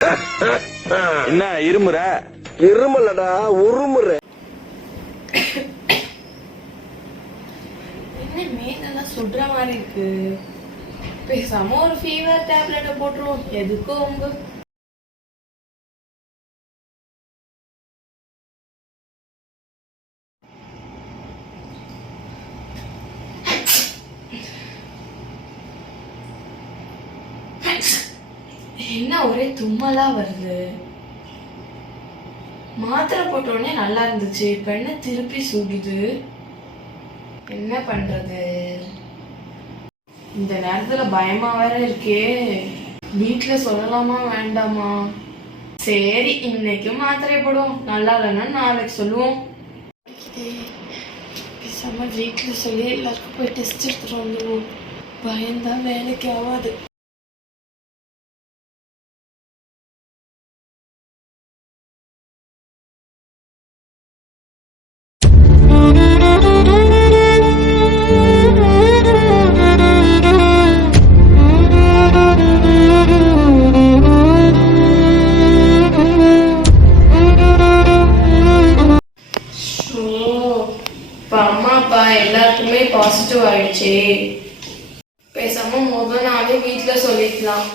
என்ன இருமுற? இருமலடா உருமுற. என்ன மேலெல்லாம் சுடுற மாதிரி இருக்கு. பேசாம ஒரு ஃபீவர் டேப்லெட்டை போட்டுருவோம். எதுக்கும் உங்க என்ன ஒரே தும்மலா வருது. மாத்திரை போட்டோடனே நல்லா இருந்துச்சு, இப்ப என்ன திருப்பி சுடுது. என்ன பண்றது? இந்த நேரத்துல பயமா வேற இருக்கே. வீட்டுல சொல்லலாமா வேண்டாமா? சரி, இன்னைக்கு மாத்திரை போடுவோம். நல்லா இல்லைன்னா நாளைக்கு சொல்லுவோம். பேசாம வீட்டுல சொல்லி எல்லாருக்கும் போய் டெஸ்ட் எடுத்துட்டு வந்துடுவோம். பயம்தான் வேலைக்கு ஆகாது. அம்மாப்பா எல்லாருக்குமே பாசிட்டிவ் ஆயிடுச்சு. பேசாம முதல் நாளே வீட்டுல சொல்லிக்கலாம்.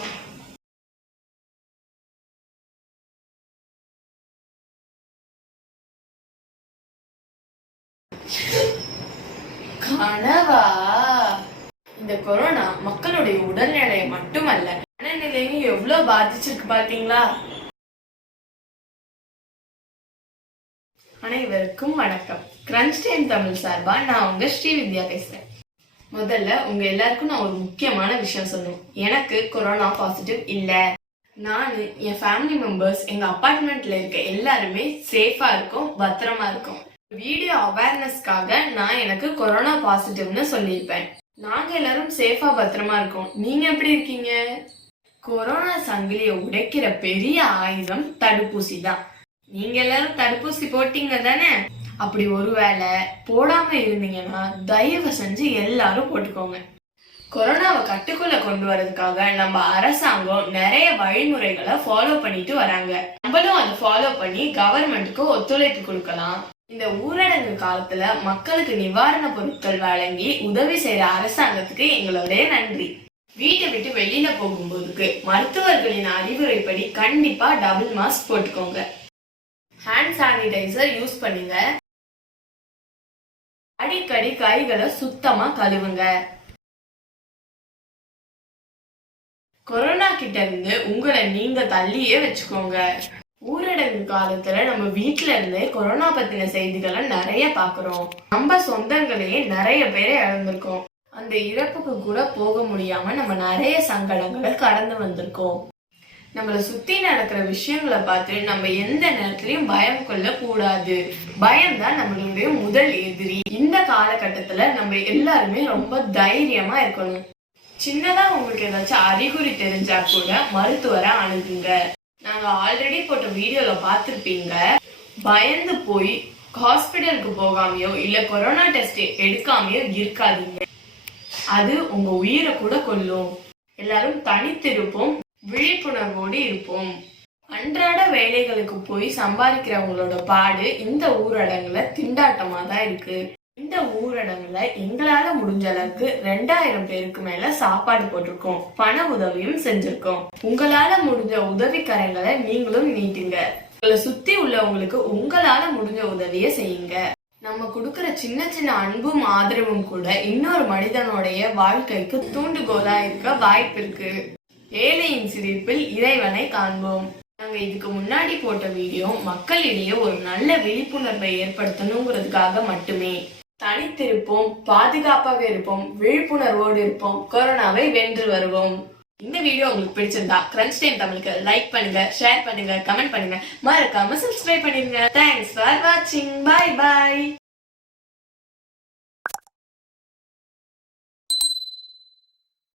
கனவா? இந்த கொரோனா மக்களுடைய உடல்நிலையை மட்டுமல்ல, மனநிலையும் எவ்வளவு பாதிச்சிருக்கு பாத்தீங்களா? அனைவருக்கும் வணக்கம். கிரன்ச் டைம் தமிழ் சார்பா நான் உங்க ஸ்ரீவித்யா பேசுறேன். முதல்ல உங்க எல்லாருக்கும் நான் ஒரு முக்கியமான விஷயம் சொல்லணும். எனக்கு கொரோனா பாசிட்டிவ் இல்ல. நான் என் ஃபேமிலி மெம்பர்ஸ், எங்க அபார்ட்மெண்ட்ல இருக்க எல்லாருமே சேஃபா இருக்கும், பத்திரமா இருக்கும். வீடியோ அவேர்னஸ்க்காக நான் எனக்கு கொரோனா பாசிட்டிவ்னு சொல்லியிருப்பேன். நாங்க எல்லாரும் சேஃபா பத்திரமா இருக்கோம். நீங்க எப்படி இருக்கீங்க? கொரோனா சங்கிலியை உடைக்கிற பெரிய ஆயுதம் தடுப்பூசி தான். நீங்க எல்லாரும் தடுப்பூசி போட்டீங்க தானே? அப்படி ஒருவேளை போடாம இருந்தீங்கன்னா தயவு செஞ்சு எல்லாரும் போட்டுக்கோங்க. கொரோனாவை கட்டுக்குள்ள கொண்டு வரதுக்காக நம்ம அரசாங்கம் நிறைய வழிமுறைகளை ஃபாலோ பண்ணிட்டு வராங்க. நம்மளும் அதை ஃபாலோ பண்ணி கவர்மெண்ட்டுக்கு ஒத்துழைப்பு கொடுக்கலாம். இந்த ஊரடங்கு காலத்துல மக்களுக்கு நிவாரண பொருட்கள் வழங்கி உதவி செய்யற அரசாங்கத்துக்கு எங்களுடைய நன்றி. வீட்டை விட்டு வெளியில போகும்போதுக்கு மருத்துவர்களின் அறிவுரைப்படி கண்டிப்பா டபுள் மாஸ்க் போட்டுக்கோங்க. ஹேண்ட் சானிடைசர் யூஸ் பண்ணுங்க. அடிக்கடி கைகளை சுத்தமா கழுவுங்க. கொரோனா கிட்ட இருந்து உங்களை நீங்க தள்ளியே வச்சுக்கோங்க. ஊரடங்கு காலத்துல நம்ம வீட்டுல இருந்தே கொரோனா பத்தின செய்திகளை நிறைய பாக்குறோம். நம்ம சொந்தங்களையே நிறைய பேரை இழந்திருக்கோம். அந்த இறப்புக்கு கூட போக முடியாம நம்ம நிறைய சங்கடங்களை கடந்து வந்திருக்கோம். நம்மளை சுத்தி நடக்கிற விஷயங்களை பார்த்து நம்ம எந்த நேரத்திலையும் பயம் கொள்ள கூடாது. பயம்தான் நம்மளுடைய முதல் எதிரி. இந்த காலகட்டத்துல நம்ம எல்லாருமே ரொம்ப தைரியமா இருக்கணும். சின்னதா உங்களுக்கு ஏதாச்சும் அறிகுறி தெரிஞ்சா கூட மருத்துவரை அணுகுங்க. நாங்க ஆல்ரெடி போட்ட வீடியோல பார்த்திருப்பீங்க. பயந்து போய் ஹாஸ்பிட்டலுக்கு போகாமையோ இல்ல கொரோனா டெஸ்ட் எடுக்காமையோ இருக்காதீங்க. அது உங்க உயிரை கூட கொல்லும். எல்லாரும் தனித்திருப்போம், விழிப்புணர்வோடு இருப்போம். அன்றாட வேலைகளுக்கு போய் சம்பாதிக்கிறவங்களோட பாடு இந்த ஊரடங்குல திண்டாட்டமா தான் இருக்கு. இந்த ஊரடங்குல எங்களால முடிஞ்ச அளவுக்கு 2000 பேருக்கு மேல சாப்பாடு போட்டிருக்கோம், பண உதவியும் செஞ்சிருக்கோம். உங்களால முடிஞ்ச உதவி கரங்களை நீங்களும் நீட்டுங்க. உங்களை சுத்தி உள்ளவங்களுக்கு உங்களால முடிஞ்ச உதவிய செய்யுங்க. நம்ம கொடுக்கற சின்ன சின்ன அன்பும் ஆதரவும் கூட இன்னொரு மனிதனுடைய வாழ்க்கைக்கு தூண்டுகோலா இருக்க வாய்ப்பு இருக்கு. ஏழையின் சிரிப்பில் இறைவனை காண்போம். நாங்க இதுக்கு முன்னாடி போட்ட வீடியோ மக்களிடையே ஒரு நல்ல விழிப்புணர்வை ஏற்படுத்தணுங்கிறதுக்காக மட்டுமே. தனித்திருப்போம், பாதுகாப்பாக இருப்போம், விழிப்புணர்வோடு இருப்போம், கொரோனாவை வென்று வருவோம். இந்த வீடியோ உங்களுக்கு பிடிச்சிருந்தா கிரன்ச் டைம் தமிழுக்கு லைக் பண்ணுங்க, ஷேர் பண்ணுங்க, கமெண்ட் பண்ணுங்க, மறக்காம சப்ஸ்கிரைப் பண்ணிருங்க. தேங்க்ஸ் ஃபார் வாட்சிங். Bye bye.